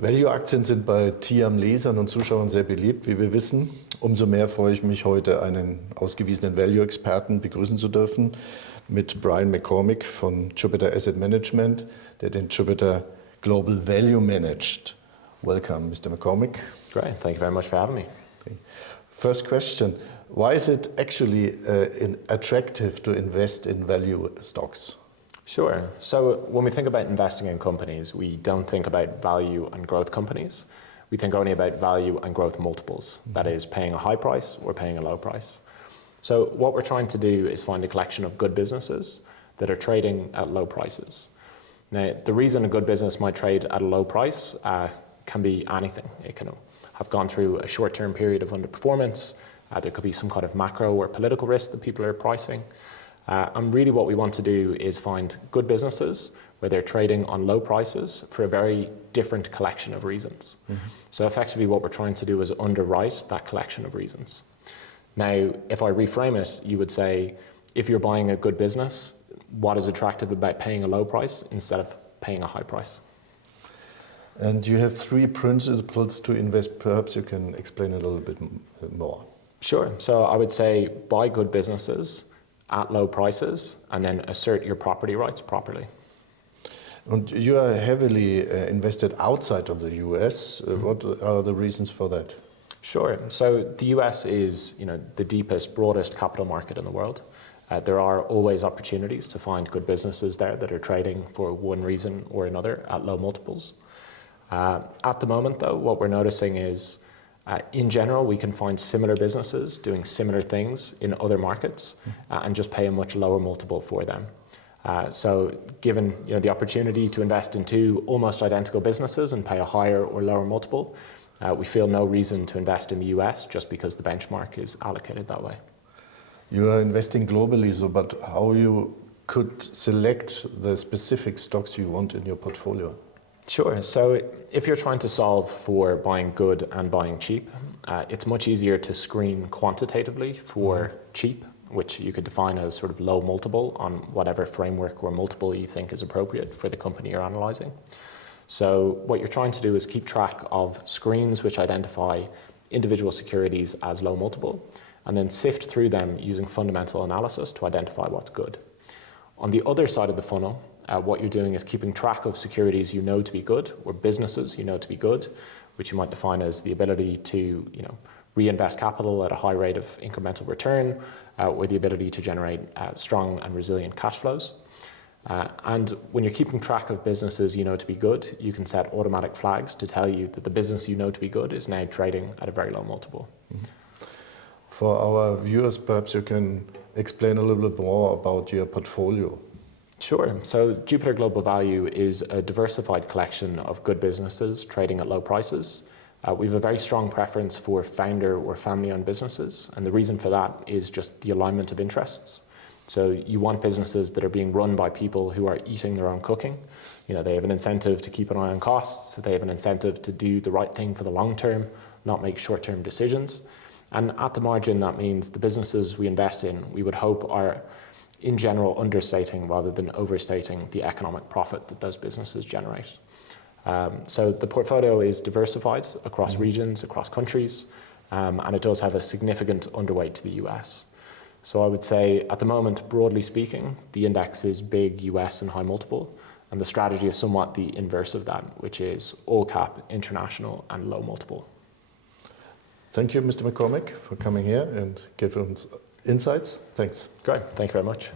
Value-Aktien sind bei TIAM-Lesern und Zuschauern sehr beliebt, wie wir wissen. Umso mehr freue ich mich, heute einen ausgewiesenen Value-Experten begrüßen zu dürfen mit Brian McCormick von Jupiter Asset Management, der den Jupiter Global Value managt. Welcome, Mr. McCormick. Great, thank you very much for having me. First question, why is it actually attractive to invest in value stocks? Sure. So when we think about investing in companies, we don't think about value and growth companies. We think only about value and growth multiples. That is, paying a high price or paying a low price. So what we're trying to do is find a collection of good businesses that are trading at low prices. Now, the reason a good business might trade at a low price can be anything. It can have gone through a short-term period of underperformance. There could be some kind of macro or political risk that people are pricing. And really what we want to do is find good businesses where they're trading on low prices for a very different collection of reasons. So effectively what we're trying to do is underwrite that collection of reasons. Now, if I reframe it, you would say, if you're buying a good business, what is attractive about paying a low price instead of paying a high price? And you have three principles to invest. Perhaps you can explain a little bit more. Sure. So I would say buy good businesses at low prices, and then assert your property rights properly. And you are heavily invested outside of the US. What are the reasons for that? Sure. So the US is, the deepest, broadest capital market in the world. There are always opportunities to find good businesses there that are trading for one reason or another at low multiples. At the moment, though, what we're noticing is in general, we can find similar businesses doing similar things in other markets and just pay a much lower multiple for them. So given the opportunity to invest in two almost identical businesses and pay a higher or lower multiple, we feel no reason to invest in the US just because the benchmark is allocated that way. You are investing globally, but how you could select the specific stocks you want in your portfolio? Sure. So if you're trying to solve for buying good and buying cheap, it's much easier to screen quantitatively for cheap, which you could define as sort of low multiple on whatever framework or multiple you think is appropriate for the company you're analyzing. So what you're trying to do is keep track of screens which identify individual securities as low multiple, and then sift through them using fundamental analysis to identify what's good. On the other side of the funnel, what you're doing is keeping track of securities you know to be good, or businesses you know to be good, which you might define as the ability to reinvest capital at a high rate of incremental return, or the ability to generate strong and resilient cash flows. And when you're keeping track of businesses you know to be good, you can set automatic flags to tell you that the business you know to be good is now trading at a very low multiple. For our viewers, perhaps you can explain a little bit more about your portfolio. Sure. So Jupiter Global Value is a diversified collection of good businesses trading at low prices. We have a very strong preference for founder or family-owned businesses, and the reason for that is just the alignment of interests. So you want businesses that are being run by people who are eating their own cooking. They have an incentive to keep an eye on costs. They have an incentive to do the right thing for the long term, not make short-term decisions. And at the margin, that means the businesses we invest in, we would hope are in general understating rather than overstating the economic profit that those businesses generate. So the portfolio is diversified across regions, across countries, and it does have a significant underweight to the US. So I would say at the moment, broadly speaking, the index is big US and high multiple, and the strategy is somewhat the inverse of that, which is all cap, international, and low multiple. Thank you, Mr. McCormick, for coming here and giving us insights. Thanks. Great. Thank you very much.